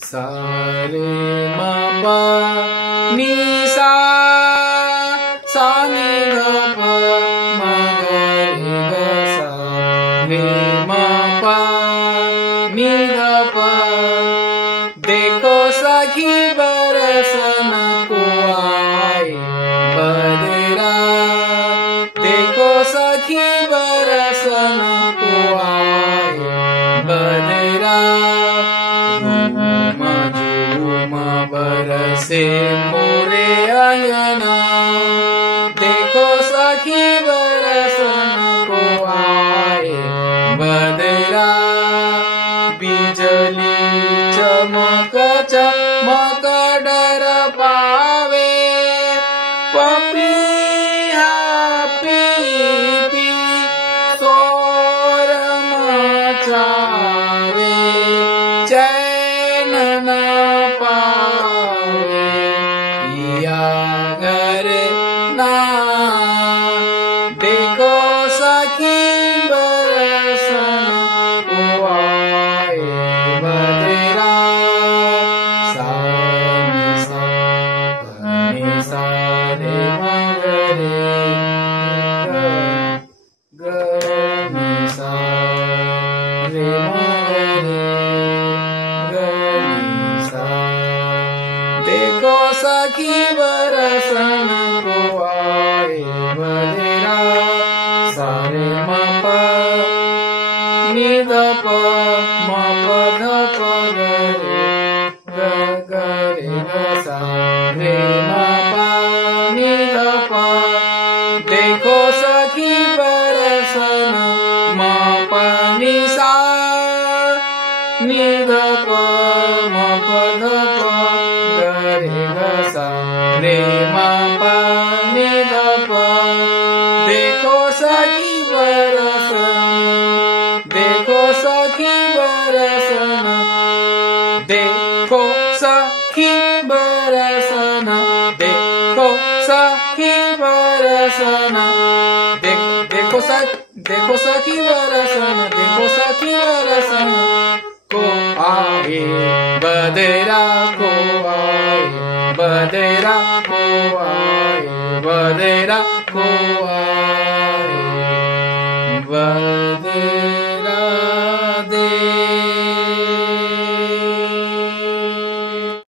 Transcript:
सा रे म प नि सा सा नि ध प म ग रे ग सा रे म प नि ध प। देखो सखी बरसन को आए बदरा, देखो सखी बरसन को आए बदरा। झूम बरसे मोरे अंगना, देखो सखी बरसन को आए बदरा। बिजली चमक चमक डर पावे, पपीहा पी पी शोर मचावे, चैन न पावे पिया घर ना। देखो सखी बरसन को आए बदरा। सा नि सा नि सा रे म ग रे ग नि सा रे म ग रे ग नि सा। देखो सखी बरसन को आए बदरा। सा रे म प नि ध प म प ध प ग रे ग ग रे ग सा रे म प नि ध प। देखो सखी बरसन म प नि सा नि ध प म प ध प ग रे ग सा रे म प नि ध प। देखो सखी बरसन, देखो सखी बरसन, देखो सखी बरसन, देखो सखी बरसन। देखो सखी बरसन, देखो सखी बरसन को आए बदरा, को आए बदरा, को आए बदरा, को आए।